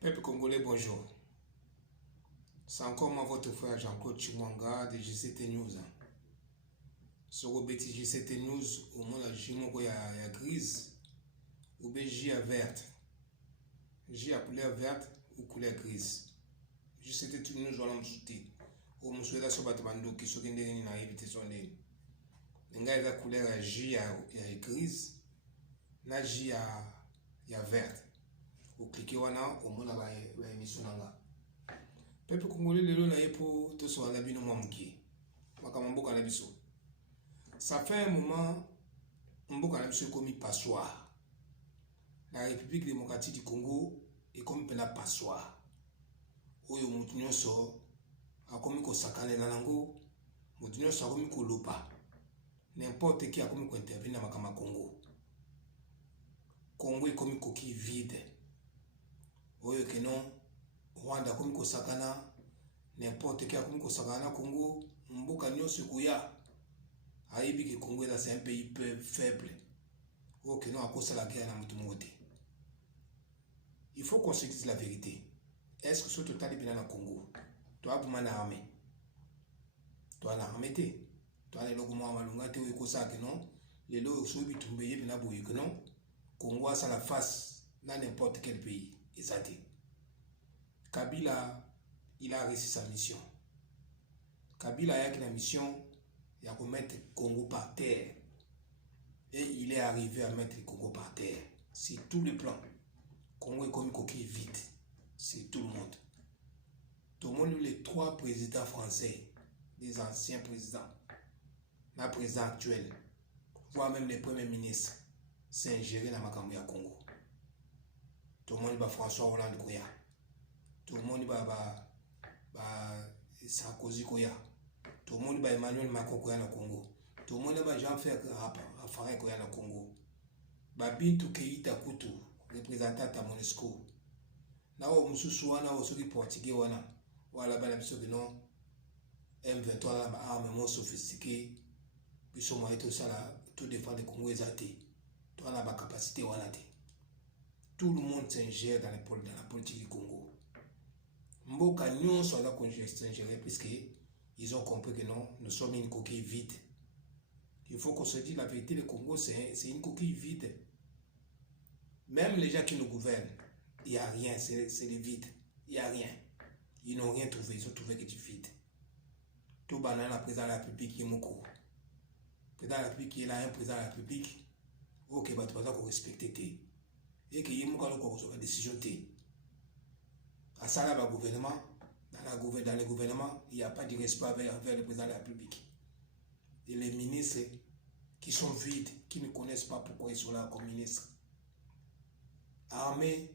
Peuple congolais, bonjour. C'est encore moi, votre frère Jean-Claude Chimwanga de JCT News. Sur le bêtis JCT News, au moins la Jimoko, il y a grise, ou bien J à verte. J à couleur verte ou couleur grise. JCT News, voilà, me souhaiter. Au moins, souhaiter sur Batabando qui sont dans la éviter son nez. La couleur J à grise, la J à verte. Vous cliquez wana au moins la émission là. Peuple congolais lelo na yepo to so ala bino mwamuki. Makama mboka na biso. Ça fait un moment mboka na biso komi passoire. La République démocratique du Congo est comme pena passoire. Oyo mutu nyonso akomi ko sakanela nango, mutu nyonso akomi ko lopa. N'importe qui akomi ko intervenir na makama Congo. Congo est comme coquille vide. Oyo que non, Rwanda comme Kosakana, n'importe qui a comme Kosakana, Congo, Mboka nyonso kuya. Aïbi que Congo c'est un pays peu faible. Oyo que non, à cause de la guerre na mutumote. Il faut qu'on se dise la vérité. Est-ce que ce total est bien dans le Congo? Toi, pour m'en armée. Toi, l'armée t'es. Toi, les logos moi malunga t'es ou Kosa que non. Les logos sont bitumbé bien à bouillir que non. Congo a ça la face dans n'importe quel pays. Kabila, il a réussi sa mission. Kabila a eu la mission de remettre le Congo par terre. Et il est arrivé à mettre le Congo par terre. C'est tous les plans. Congo est comme une coquille vide. C'est tout le monde. Tout le monde, les trois présidents français, les anciens présidents, le président actuel, voire même les premiers ministres, s'est ingéré dans le Congo. Tout le monde va François Hollande Koya. Tout le monde va Sarkozy Koya. Tout le monde va Emmanuel Macron Koya dans Congo. Tout le monde va Jean-Pierre Raffarin Koya dans Congo. Bintou Keïta Koutou, représentant à Monesco. Là où Moussou Wana, où ceux qui portugais Wana, voilà, ben, ceux qui non, M23, armement sophistiqué, puis son mari tout ça là, tout défend le Congo exaté. Toi, la capacité Wana. Tout le monde s'ingère dans la politique du Congo. Mboka Nyon sont là qu'on s'ingère puisqu'ils ont compris que non, nous sommes une coquille vide. Il faut qu'on se dise la vérité, le Congo c'est une coquille vide. Même les gens qui nous gouvernent, il n'y a rien, c'est le vide. Il n'y a rien. Ils n'ont rien trouvé, ils ont trouvé que du vide. Tout banana, président de la République qui est mon cours. Président de la République qui est là, un président de la République, ok, bah tu vas qu'on respecte. Et qu'il y ait une décision. À ça, dans le gouvernement, il n'y a pas de respect envers le président de la République. Et les ministres qui sont vides, qui ne connaissent pas pourquoi ils sont là comme ministres. Armée,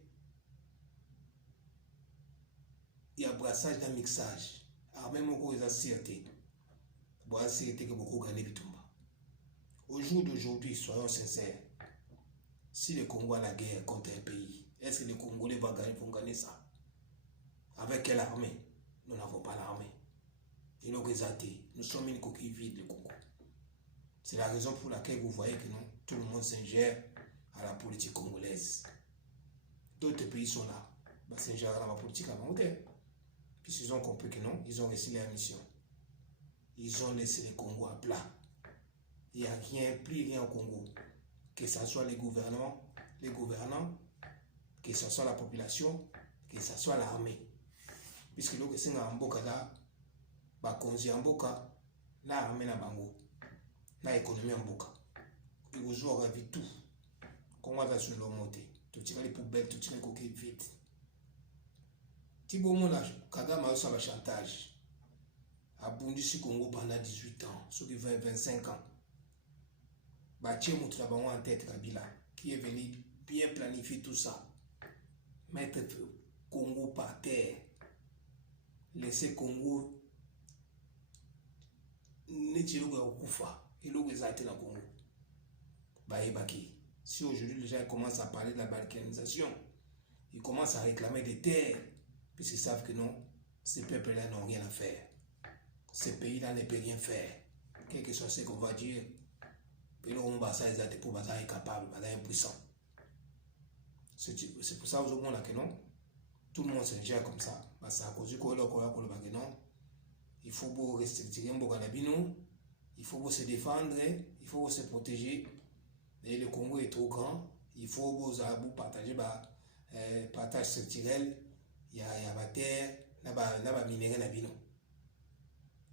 il y a brassage d'un mixage. Armée, il y a sûreté. Il y a sûreté que beaucoup gagnent du tout. Au jour d'aujourd'hui, soyons sincères. Si le Congo a la guerre contre un pays, est-ce que les Congolais vont gagner ça? Avec quelle armée? Nous n'avons pas l'armée. Et nous nous sommes une coquille vide, le Congo. C'est la raison pour laquelle vous voyez que non, tout le monde s'ingère à la politique congolaise. D'autres pays sont là. Bah, s'ingèrent à la politique à monter. Puisqu'ils ont compris que non, ils ont laissé leur mission. Ils ont laissé le Congo à plat. Il n'y a rien, plus rien au Congo. Que ce soit les gouvernants, que ce soit la population, que ce soit l'armée. Puisque l'eau que c'est en Mboka là, bah konzi en Mboka, l'armée na bango, l'économie en Mboka. Et aujourd'hui, on a vu tout. Qu'on va sur le monter, tout tirer les poubelles, tout tirer les coquilles vides. Tibo Mona, Kagame a eu ça chantage. A bondi Congo pendant 18 ans, ceux qui 25 ans. Bâtir mon travail en tête Kabila, qui est venu bien planifier tout ça. Mettre Congo par terre. Laisser Congo Netilogo Okufa. Et l'eau est arrêté dans Congo. Baïbaki. Si aujourd'hui les gens commencent à parler de la balkanisation, ils commencent à réclamer des terres, puisqu'ils savent que non, ces peuples-là n'ont rien à faire. Ces pays-là ne peuvent rien faire. Quel que soit ce qu'on va dire. Et là, on va ça, ils étaient pour être capables, impuissants. C'est pour ça aujourd'hui que non, tout le monde s'ingère comme ça. Ça a causé que non, il faut restricter il faut se défendre, il faut se protéger. Et le Congo est trop grand, il faut partager partage structurel, il y a la terre, il y a la minéraux.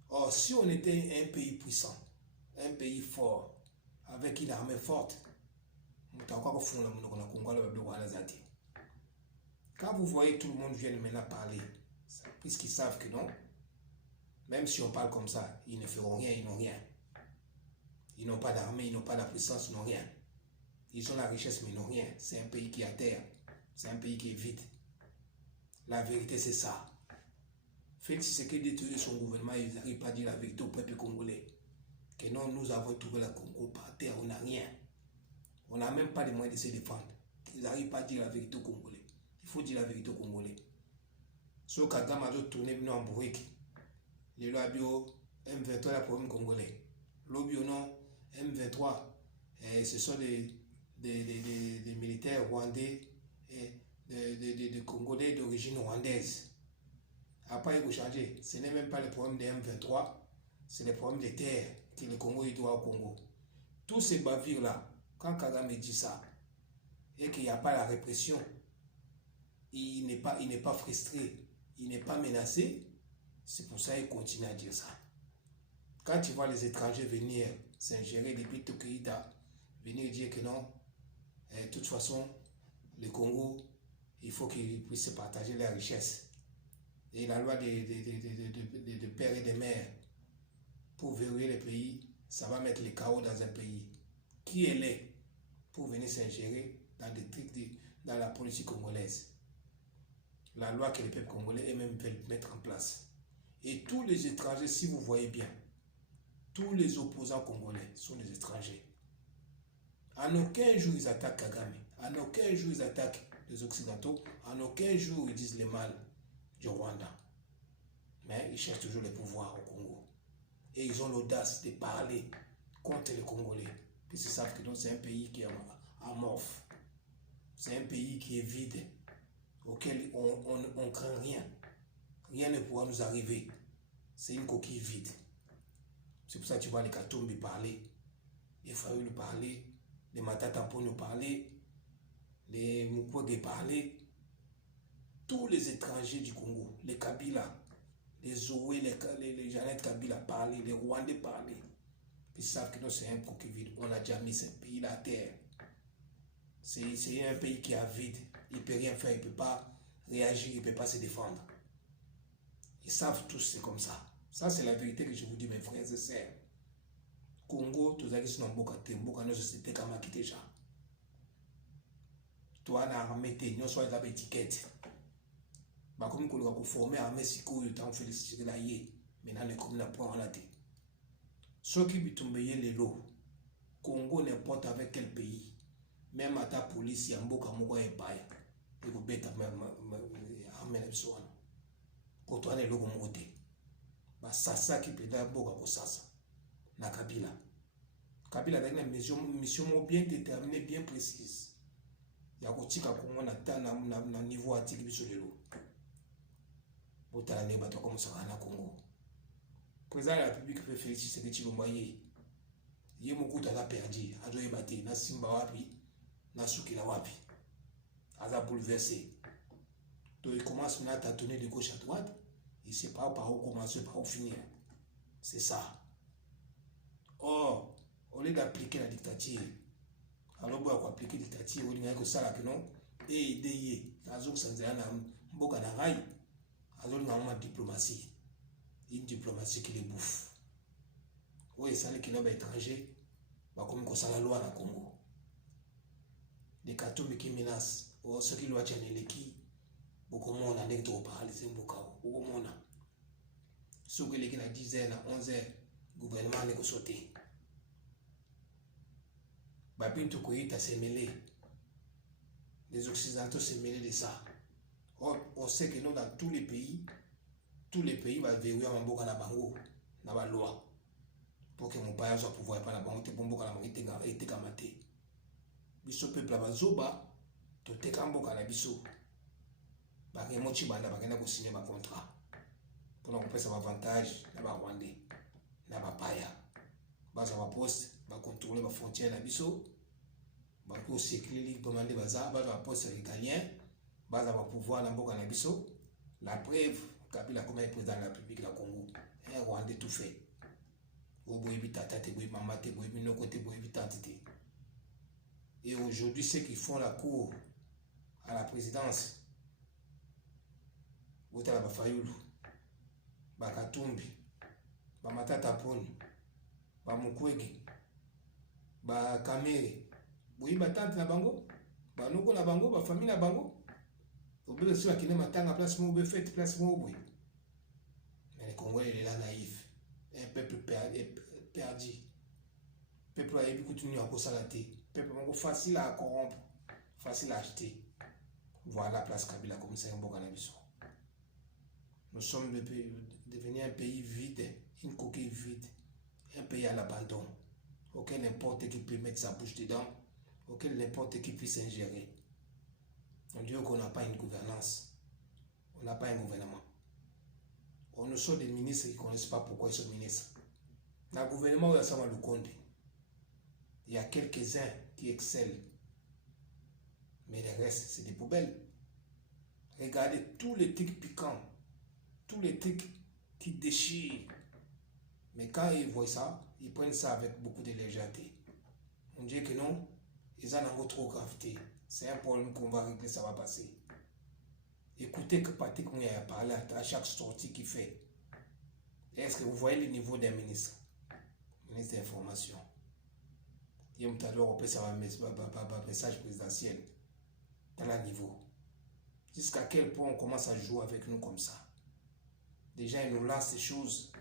Or, si on était un pays puissant, un pays fort, avec une armée forte, quand vous voyez tout le monde vient maintenant parler, puisqu'ils savent que non, même si on parle comme ça, ils ne feront rien, ils n'ont rien. Ils n'ont pas d'armée, ils n'ont pas de puissance, ils n'ont rien. Ils ont la richesse, mais ils n'ont rien. C'est un pays qui est à terre. C'est un pays qui est vide. La vérité, c'est ça. Félix Tshisekedi détruit son gouvernement, ils n'arrivent pas à dire la vérité au peuple congolais. Que non, nous avons trouvé la Congo par terre, on n'a rien. On n'a même pas les moyens de se défendre. Ils n'arrivent pas à dire la vérité aux Congolais. Il faut dire la vérité aux Congolais. Ce Kagame a tourné en bourrique. Les lois bio M23 la problème congolais. L'obio non M23, ce sont des militaires rwandais et des Congolais d'origine rwandaise. Après, il faut changer. Ce n'est même pas le problème des M23, c'est le problème des terres que le Congo doit au Congo. Tous ces bavures-là, quand Kagame dit ça, et qu'il n'y a pas la répression, il n'est pas frustré, il n'est pas menacé, c'est pour ça qu'il continue à dire ça. Quand tu vois les étrangers venir s'ingérer depuis Tokeïta, venir dire que non, de toute façon, le Congo, il faut qu'il puisse partager la richesse. Et la loi de père et de mère pour verrouiller le pays, ça va mettre le chaos dans un pays. Qui elle est pour venir s'ingérer dans des trucs dans la politique congolaise? La loi que le peuple congolais eux-mêmes veulent mettre en place. Et tous les étrangers, si vous voyez bien, tous les opposants congolais sont des étrangers. En aucun jour ils attaquent Kagame. En aucun jour ils attaquent les Occidentaux. En aucun jour ils disent le mal du Rwanda. Mais ils cherchent toujours le pouvoir au Congo. Et ils ont l'audace de parler contre les Congolais. Puisqu'ils savent que c'est un pays qui est amorphe. C'est un pays qui est vide, auquel on ne craint rien. Rien ne pourra nous arriver. C'est une coquille vide. C'est pour ça que tu vois les Katumbi parler, les Fayoulou parler, les Matatamponi parler, les Mukwege parler. Tous les étrangers du Congo, les Kabila, les Zoé, les Jeannette Kabila parler, les Rwandais parler. Puis ils savent que c'est un coquille vide. On a déjà mis ce pays à terre. C'est un pays qui est vide. Il ne peut rien faire, il ne peut pas réagir, il ne peut pas se défendre. Ils savent tous, c'est comme ça. Ça, c'est la vérité que je vous dis, mes frères et sœurs. Congo, tous les gens qui sont dans société comme qui déjà. Toi, on a armé, nous sommes des étiquettes. Comme on a formé armée, si on a fait les là, maintenant, on est comme la pointe en la tête. Ceux qui ont les lots, Congo n'importe avec quel pays, même à ta police, il y a un beau camoufle et paille. Il faut bête armée la personne. Quand on est là, on est là. Sasa qui peut être beau comme ça. Na Kabila. Kabila a une mission bien déterminée, bien précise. Il y a un niveau à tirer sur les lots. Pour t'amener à comme ça à Congo. Le président de la République peut faire ce que tu veux moyen. Il y a beaucoup de perdu. A doit battre na Simba wapi, na Sukila wapi. A bouleversé. Donc il commence maintenant à tourner de gauche à droite. Il ne sait pas par où commencer, par où finir. C'est ça. Or, au lieu d'appliquer la dictature, alors on va appliquer la dictature, on va dire que ça là que non, et aider, azok sanzana mboka na rai, azok na uma diplomatie, une diplomatie qui les bouffe. Oui, ça les qui n'ont pas étranger, bah comme qu'on la loi na Congo. Des Katumbi qui menacent, ou ceux qui doivent tenir les qui, beaucoup de monde a n'est pas parler, c'est beaucoup de monde. Ceux qui les 10h, 11h, gouvernement n'est que sauté. Babin Tokoïta s'est mêlé. Les Occidentaux s'est mêlé de ça. Or, on sait que nous, dans tous les pays vont verrouiller un boka na bango, na ba loi. Pour que mon père soit pouvoir pas na bango, te bomboka na bango, te kamate. Biso peuple ba zoba, to te kamboka na biso. bakemoti banda bakenda kosigner bacontrat mpona kopesa bavantage na barwandais na bapaya baza baposte bacontrôle bafrontière na biso bakosécule librement nde baza baposte régalien baza bapouvoir na mboka na biso. La preuve, Kabila comme président de la République de la Congo, un Rwandais tout fait. Et aujourd'hui, ceux qui font la cour à la présidence, Botala Bafayoulou, Bakatumbi, Bamatata Poni, Bamukwege, Bakamere, Boyi Batante na bango, Banoko na bango, Bafamille na bango. Obéle sur la qui n'est pas place où fait place où mais les Congolais sont là naïfs. Un peuple perdu. Peuple a beaucoup de à cause de la thé. Peuple facile à corrompre, facile à acheter. Voilà la place Kabila comme ça un bon cannabis. Nous sommes devenus un pays vide, une coquille vide, un pays à l'abandon, auquel n'importe qui peut mettre sa bouche dedans, auquel n'importe qui puisse ingérer. On dit qu'on n'a pas une gouvernance, on n'a pas un gouvernement. On nous sort des ministres qui ne connaissent pas pourquoi ils sont ministres. Dans le gouvernement, il y a quelques-uns qui excellent, mais le reste, c'est des poubelles. Regardez tous les trucs piquants, tous les trucs qui déchirent. Mais quand ils voient ça, ils prennent ça avec beaucoup de légèreté. On dit que non, ils en ont trop gravité. C'est un problème qu'on va régler, ça va passer. Écoutez que Patrick Mouya a parlé à chaque sortie qu'il fait. Est-ce que vous voyez le niveau d'un ministre? Ministre d'information. Il y a un message présidentiel dans le niveau. Jusqu'à quel point on commence à jouer avec nous comme ça. Déjà, ils nous lancent des choses,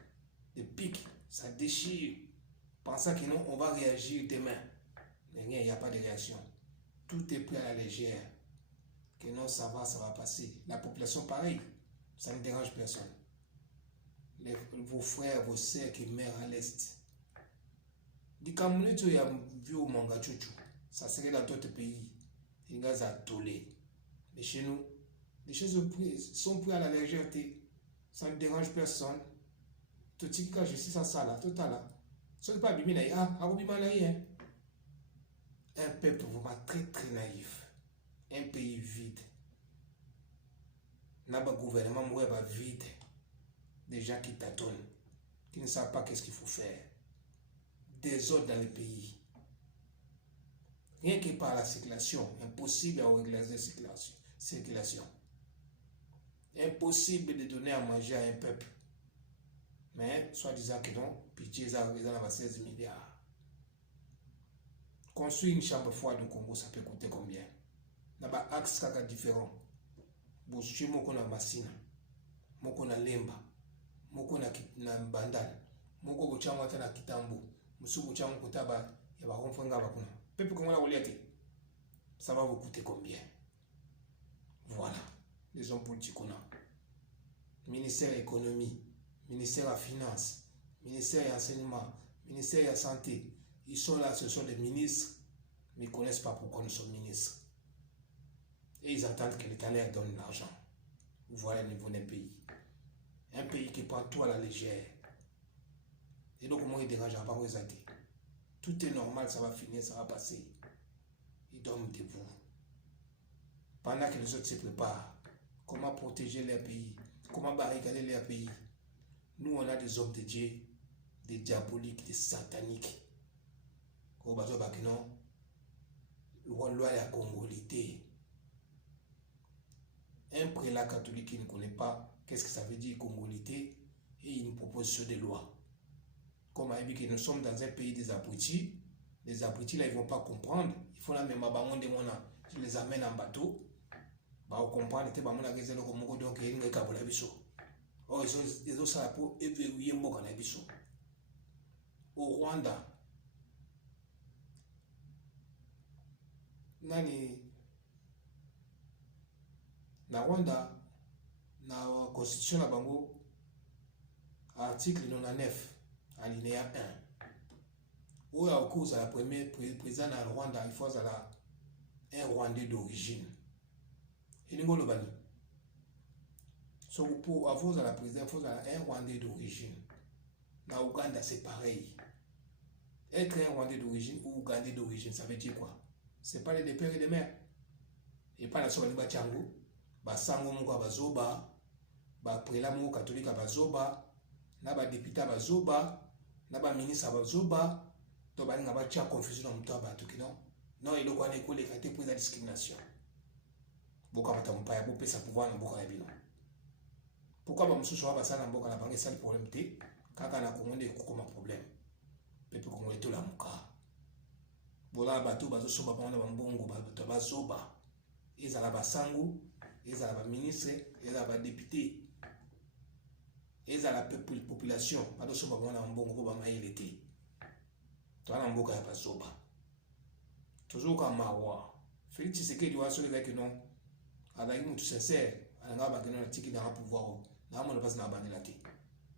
des pics, ça déchire. Pensant que non, on va réagir demain. Mais rien, il n'y a pas de réaction. Tout est pris à la légère. Que non, ça va passer. La population, pareil, ça ne dérange personne. Vos frères, vos sœurs qui meurent à l'Est. Du Cameroun, il y a vu au manga chouchou. Ça serait dans d'autres pays. Il y a des tolés. Mais chez nous, les choses sont prises à la légèreté. Ça ne dérange personne. Tout ce que je suis ça là, tout là. Ce n'est pas Bimina. Un peuple vraiment très très naïf. Un pays vide. N'a pas gouvernement vide. Des gens qui tâtonnent, qui ne savent pas qu'est-ce qu'il faut faire. Des autres dans le pays. Rien que par la circulation, impossible à régler la circulation. Impossible de donner à manger à un peuple. Mais, soi-disant que non, pitié, ça a 16 milliards. Construire une chambre froide au Congo, ça peut coûter combien? Il y a des axes différents. Chez moi, on a Massina, on a Lemba, on a Bandal, on a Kitambo, on a Kotaba, il y a un peuple comme on a ça va vous coûter combien? Voilà, les hommes politiques qu'on a. Ministère de l'économie, ministère de la finance, ministère de l'enseignement, ministère de la santé. Ils sont là, ce sont des ministres, mais ils ne connaissent pas pourquoi nous sommes ministres. Et ils attendent que l'État leur donne l'argent. Vous voyez le niveau d'un pays. Un pays qui prend tout à la légère. Et donc, comment il dérange à part les athées? Tout est normal, ça va finir, ça va passer. Ils dorment debout. Pendant que les autres se préparent, comment protéger leur pays, comment barricader leur pays. Nous, on a des hommes de Dieu, des diaboliques, des sataniques. Au bateau Bakino, loi la congolité. Un prélat catholique qui ne connaît pas qu'est-ce que ça veut dire congolité et une proposition de loi. Comme a dit que nous sommes dans un pays des abrutis, les abrutis là ils ne vont pas comprendre. Il faut la même abandon de mon je les amène en bateau. Bah on comprend que bah mon a réservé comme moi donc il y a une cabole abisso. Oh ils ont ça pour éveiller mon cannabis. Au Rwanda. Nani na Rwanda na constitution na bango article 99 alinéa 1 où à cause à la première président na Rwanda il faut un Rwandais d'origine. Il ngolo bani Pour avoir la présidence, il faut un Rwandais d'origine. Dans Ouganda, c'est pareil. Être un Rwandais d'origine ou Ougandais d'origine, ça veut dire quoi? C'est pas les deux pères et des mères. Et pas la soirée de Bachango, Basango Mouka Bazoba, Préla Mouko catholique Bazoba, Naba député Bazoba, Naba ministre Bazoba, Toba Naba Tcha confusion dans le temps Batukino. Non, il doit aller les catégories pour la discrimination. Pourquoi pas t'ampaya pour ça pouvoir dans beaucoup de pourquoi pas monsieur soit passé dans beaucoup de banque c'est le problème té quand on a commandé comme problème peuple congolais tout la muka bola bato bazo soba pa na bambongo bato bazoba ezala basangu ezala ba ministre ezala ba député ezala peuple population bato soba pa na bambongo ko ba mayele té to na mboka ya bazoba toujours comme mawa Félix Tshisekedi wa so les que non avec nous sincère on a pas gagné le ticket dans le pouvoir là on ne passe pas dans la tête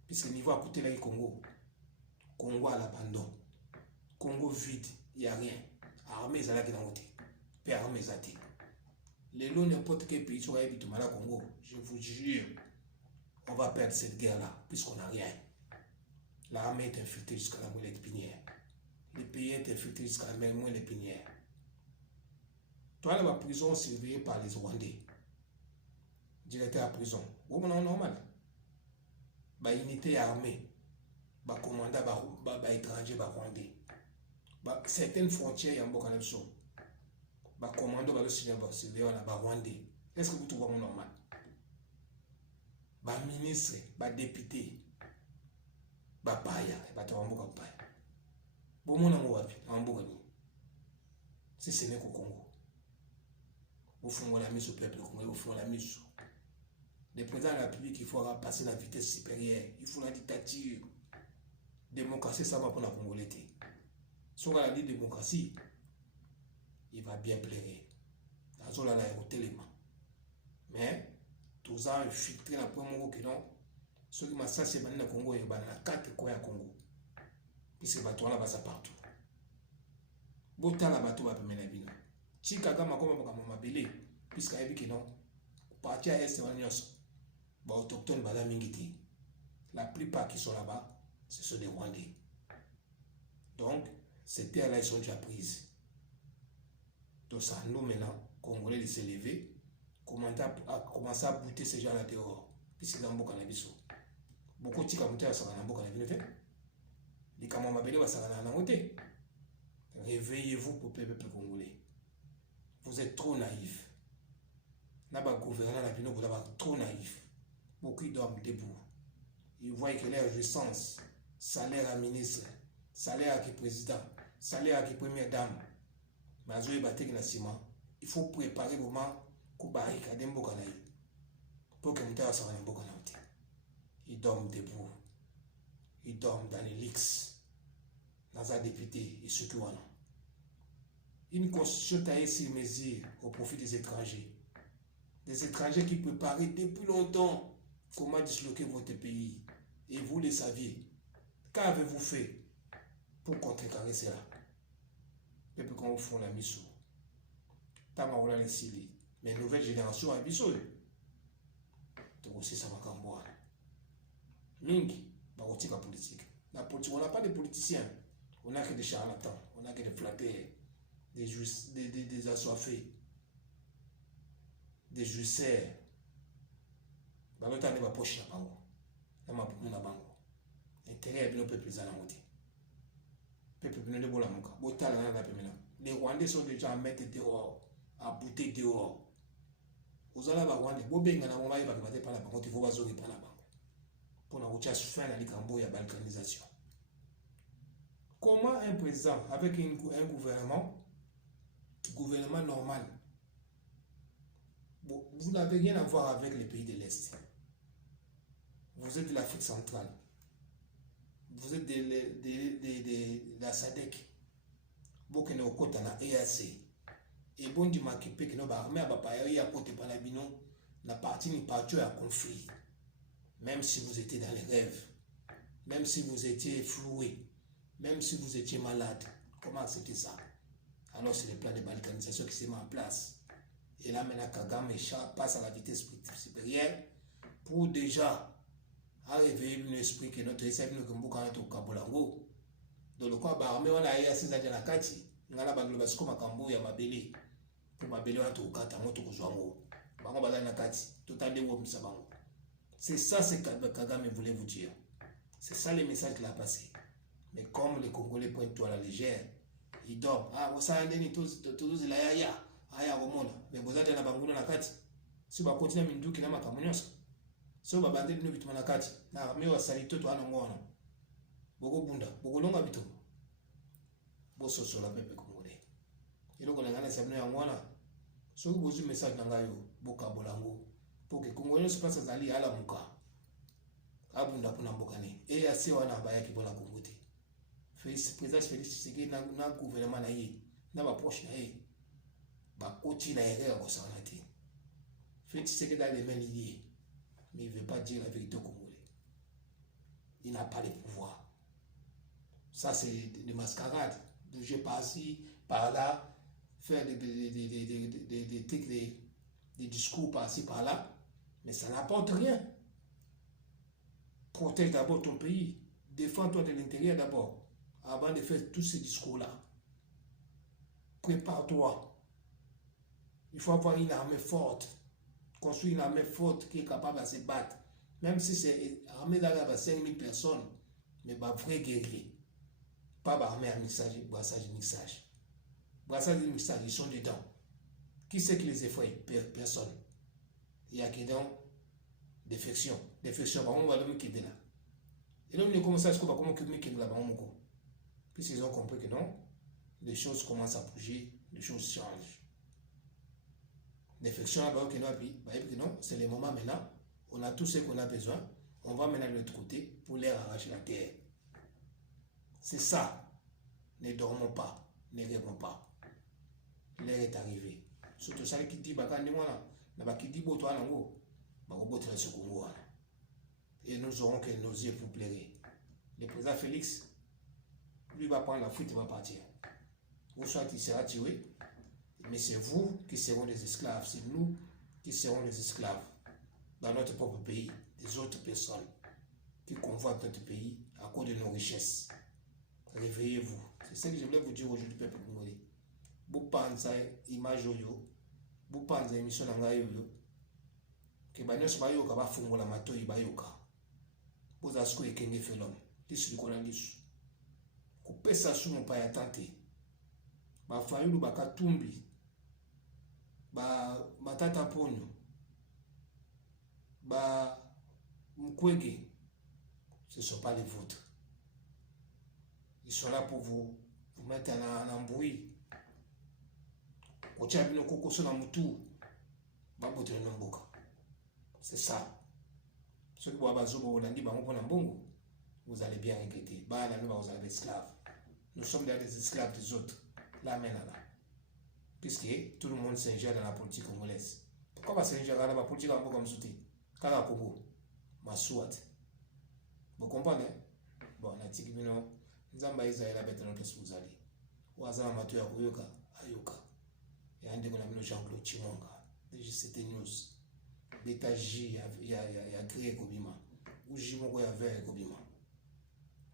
puisque niveau à côté là Congo à l'abandon Congo vide il y a rien armée ça là qui dans côté puis armée ça té les lots n'importe quel pays sur habite mal à Congo je vous jure on va perdre cette guerre là puisqu'on n'a rien l'armée est infiltrée jusqu'à la moelle épinière le pays est infiltré jusqu'à la moelle épinière toi là la prison surveillée par les Rwandais directeur à prison. Ou non normal. Ba unité armée. Ba commandant ba étranger ba rwandais. Ba certaines frontières yambo kanepso. Ba commando ba le surveillant na ba rwandais. Est-ce que vous trouvez normal? Ba ministre, ba député. Ba paya, ba tawamboka paya. Bo mona ngo wapi? Amboka ni. Si ce n'est qu'au Congo. Vous font la mise au peuple congolais, vous font la mise. Le président de la République, il faudra passer la vitesse supérieure. Il faut la dictature. Démocratie, ça va pour la Congolais. Si on a dit démocratie, il va bien plaire. Dans ce là, il y a mais, tout ça, infiltré dans le premier que non. Ceux qui m'ont ça, c'est maintenant le Congo, il y a 4 coins à Congo. Puisque les bateaux là, ça partout. Bota la bateau va mener bien. Si quelqu'un m'a comme un mabélé, puisqu'il y a que non, partir à l'est, c'est un nyos. Bah, autochtones, bah, la mingiti. La plupart qui sont là-bas, ce sont des Rwandais. Donc, ces terres-là, ils sont déjà prises. Donc, ça nous maintenant, Congolais, de se lever, commencer à bouter ces gens-là dehors. Puisque dans le cannabis. Beaucoup de gens qui sont dans le cannabis. Les Kamamabélé, ils sont dans le cannabis. Réveillez-vous pour le peuple congolais. Vous êtes trop naïfs. Naba gouverneur la vous êtes trop naïf. Beaucoup dorment debout. Ils voient que leur jouissance, salaire à ministre, salaire à qui président, salaire à qui première dame. Mais il faut préparer le moment pour barricader Mbokanaï. Pour que Mouta soit en Mbokanaï. Ils dorment debout. Ils dorment dans les lix. Dans un député et ceux qui ont. Une constitution taillée sur mesure au profit des étrangers. Des étrangers qui préparaient depuis longtemps comment disloquer votre pays. Et vous le saviez. Qu'avez-vous fait pour contrecarrer cela? Depuis qu'on vous fait la mission. Tamaoula les Sili. Mais nouvelle génération a biso. Donc aussi ça va comme moi. Mingi, barotika politique. La politique, on n'a pas de politiciens. On n'a que des charlatans. On n'a que des flatteurs. Des assoiffés. Des jusseurs. Balota ne va poche na bango. Na mabumu na bango. Intérêt à bien peuple zanangote. Peuple bien de bolamuka. Botala na pemena. Les Rwandais sont déjà à mettre dehors, à bouter dehors. Vous allez avoir Rwandais. Bobenga na moma va battre par la bango, il faut bazongi par la bango. Pour na route fin à l'ikambo ya balkanisation. Comment un président avec un gouvernement normal, vous n'avez rien à voir avec les pays de l'Est. Vous êtes de l'Afrique centrale. Vous êtes de la SADC. Vous êtes de la EAC. Et bon, du maquipé que nous avons armé à côté de la n'a parti ni parti à conflit. Même si vous étiez dans les rêves, même si vous étiez floué, même si vous étiez malade. Comment c'était ça? Alors c'est le plan de balkanisation qui s'est mis en place. Et là maintenant Kagame passe à la vitesse supérieure pour déjà réveiller l'esprit que notre esprit nous kumbuka notre kabolango. Dans le cas bah mais on a eu assez de la kati ngala ba globa siko makambo ya mabele pour mabele on to kata moto ko zwango bango bala na kati totande wo msabango. C'est ça ce que Kagame voulait vous dire. C'est ça le message qu'il a passé. Mais comme les Congolais pointent tout à la légère, ils dorment. Ah, vous savez, tous la ya aya romona. Mais vous avez na bangulo na kati. Si ba continue minduki na makamunyosa. So ba bande no bituma na kati. Na me wa salito to ana ngona. Bogo bunda, bogo longa bitu. Bo soso la pepe Congolais. Ilo ko ngana sabno ya ngona. So bozu message na ngayo boka bolango. Pour que Congolais se passe zali ala muka. Abunda kuna mbokane. Et assez wana baya ki bona Kongote. Président Félix Tshisekedi na gouvernement na ye na ba proche na ye ba koti na erreur ko sana ti. Félix Tshisekedi a les mains liées, mais il veut pas dire la vérité aux Congolais. Il n'a pas le pouvoir. Ça c'est des mascarades, de jeu par-ci, par-là, faire des trucs, des discours par-ci, par-là, mais ça n'apporte rien. Protège d'abord ton pays, défends-toi de l'intérieur d'abord. Avant de faire tous ces discours-là, prépare-toi. Il faut avoir une armée forte, construire une armée forte qui est capable de se battre. Même si c'est une armée d'arabes à 5000 personnes, mais un vrai guerrier. Pas armée à mixage, brassage et mixage. Brassage et mixage, ils sont dedans. Qui c'est qui les effraie? Personne. Il y a qui donc défection. Défection, on va le mettre là. Et là, on commence à se comment on met là-bas. Puis ils ont compris que non, les choses commencent à bouger, les choses changent. Défection là-bas, que non, c'est le moment maintenant, on a tout ce qu'on a besoin, on va maintenant de l'autre côté pour leur arracher la terre. C'est ça. Ne dormons pas, ne rêvons pas. L'heure est arrivée. Surtout ça qui dit, qui dit, et nous aurons que nos yeux pour pleurer. Le président Félix, lui va prendre la fuite et va partir. Ou soit il sera tué, mais c'est vous qui seront des esclaves, c'est nous qui serons des esclaves dans notre propre pays, des autres personnes qui convoitent notre pays à cause de nos richesses. Réveillez-vous. C'est ce que je voulais vous dire aujourd'hui, peuple congolais. Vous pensez image yo, vous pensez émission nangayo yo, que banyos bayoka ba fungola matoi bayoka. Vous asko ekenge felom, lisu likona lisu. Kupesa sumu pa ya tante. Ba fayulu bakatumbi. Ba tata ponyo. Ba mkwege. Ce ne sont pas les vôtres. Ils sont là pour vous mettre en embrouille. C'est ça. Ceux qui voient vous allez bien regretter. Vous allez esclaves. Nous sommes des esclaves des autres. Là, maintenant. Puisque tout le monde s'ingère dans la politique congolaise. Pourquoi va s'ingérer dans la politique comme soutien? Karakobo, Masouat. Vous comprenez? Bon, la tique, nous Nzamba Isaïe la bête dans notre vous allez. Ou Azama Matu Ayoka, Ayoka. Et un dégoût de Jean-Claude Chimonga. C'était news. L'état J, il y a créé Kobima. Ou Jimongo y avait Kobima.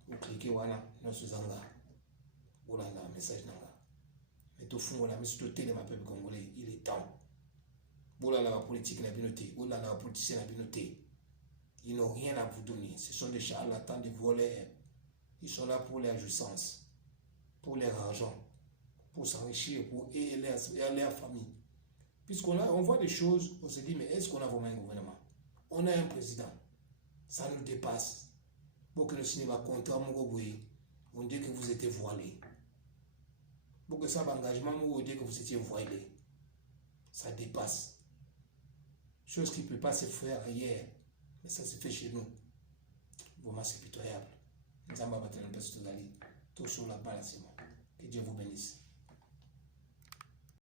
Ou cliquez wana, non sous Zanga. Ou là, message Nanga. Mais tout fond, on a mis tout le peuple congolais. Il est temps. Ou là, la politique n'a pas noté. Ou là, la politicien n'a pas noté. Ils n'ont rien à vous donner. Ce sont des charlatans, des voleurs. Ils sont là pour leur jouissance, pour leur argent, pour s'enrichir, pour aider leur famille. Puisqu'on voit des choses, on se dit, mais est-ce qu'on a vraiment un gouvernement? On a un président. Ça nous dépasse. Pour que le cinéma compte à Mogoboui, on dit que vous étiez voilé. Pour que ça engagement, on dit que vous étiez voilé. Ça dépasse. Chose qui ne peut pas se faire ailleurs. Mais ça se fait chez nous. Vraiment, c'est pitoyable. Nous allons battre un peu tout sur la balle, c'est bon. Que Dieu vous bénisse.